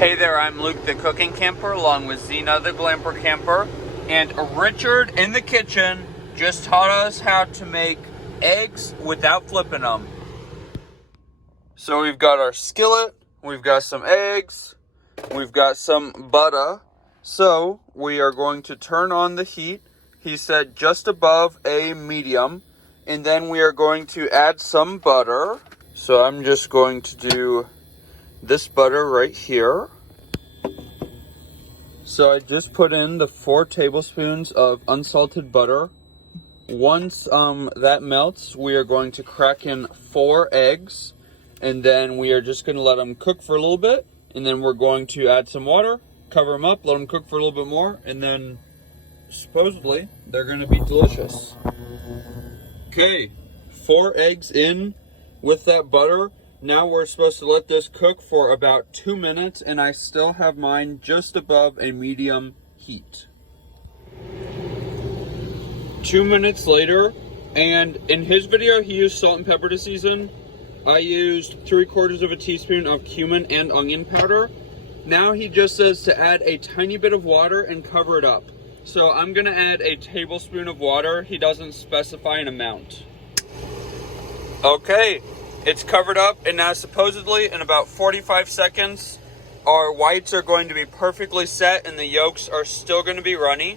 Hey there, I'm Luke the Cooking Camper along with Zena the Glamper Camper, and Richard in the kitchen just taught us how to make eggs without flipping them. So we've got our skillet, we've got some eggs, we've got some butter. So we are going to turn on the heat, he said just above a medium, and then we are going to add some butter. So I'm just going to do this butter right here. So I just put in the 4 tablespoons of unsalted butter. Once that melts, we are going to crack in 4 eggs, and then we are just going to let them cook for a little bit, and then we're going to add some water, cover them up, let them cook for a little bit more, and then supposedly they're going to be delicious. Okay, 4 eggs in with that butter. Now we're supposed to let this cook for about 2 minutes, and I still have mine just above a medium heat. 2 minutes later, and in his video he used salt and pepper to season. I used 3/4 teaspoon of cumin and onion powder. Now he just says to add a tiny bit of water and cover it up. So I'm gonna add a tablespoon of water. He doesn't specify an amount. Okay. It's covered up, and now supposedly in about 45 seconds, our whites are going to be perfectly set and the yolks are still going to be runny.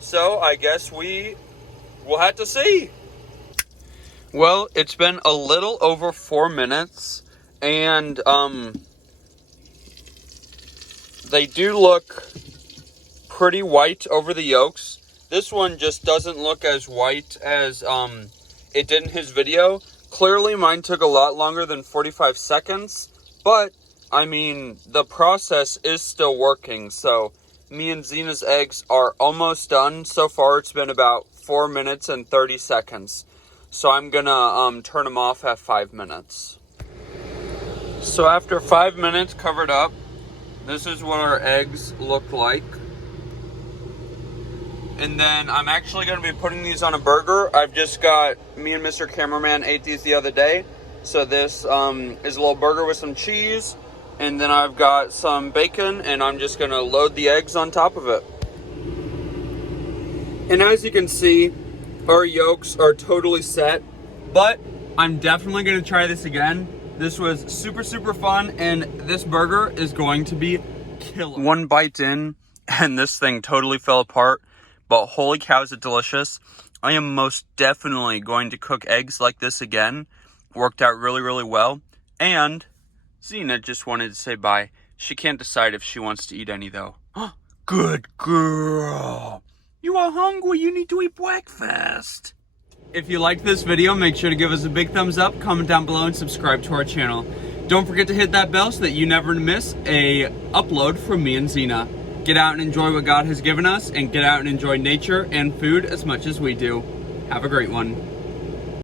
So I guess we will have to see. Well, it's been a little over 4 minutes, and they do look pretty white over the yolks. This one just doesn't look as white as it did in his video. Clearly, mine took a lot longer than 45 seconds, but, I mean, the process is still working, so me and Zena's eggs are almost done. So far, it's been about 4 minutes and 30 seconds, so I'm gonna turn them off at 5 minutes. So after 5 minutes covered up, this is what our eggs look like. And then I'm actually going to be putting these on a burger. I've just got, me and Mr. Cameraman ate these the other day. So this is a little burger with some cheese. And then I've got some bacon, and I'm just going to load the eggs on top of it. And as you can see, our yolks are totally set. But I'm definitely going to try this again. This was super, super fun, and this burger is going to be killer. One bite in, and this thing totally fell apart. But holy cow, is it delicious. I am most definitely going to cook eggs like this again. Worked out really, really well. And Zena just wanted to say bye. She can't decide if she wants to eat any, though. Good girl. You are hungry. You need to eat breakfast. If you liked this video, make sure to give us a big thumbs up, comment down below, and subscribe to our channel. Don't forget to hit that bell so that you never miss a upload from me and Zena. Get out and enjoy what God has given us, and get out and enjoy nature and food as much as we do. Have a great one.